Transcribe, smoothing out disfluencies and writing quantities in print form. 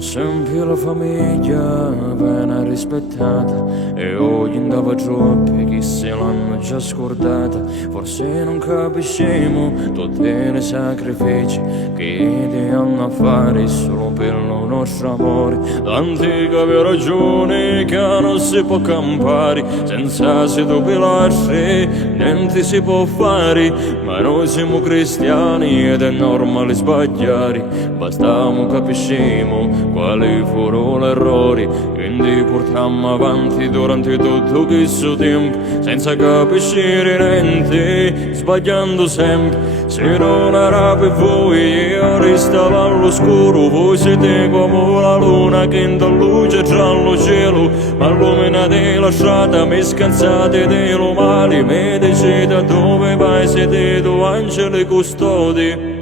Sempre la famiglia viene rispettata e oggi andava troppi chi se l'hanno già scordata. Forse non capisciamo tutti i sacrifici che ti hanno a fare solo per il nostro amore. Tanti che avevo ragione che non si può campare, senza se tu pilastri niente si può fare. Ma noi siamo cristiani ed è normale sbagliare, bastiamo capisciamo quali furono gli errori, quindi portiamo avanti durante tutto questo tempo, senza capire niente, sbagliando sempre. Se non era per voi io restavo all'oscuro, voi siete come la luna che in luce tra lo cielo, ma illuminate la strada, mi scansate dei mali, mi dicete dove vai, siete tu angeli custodi.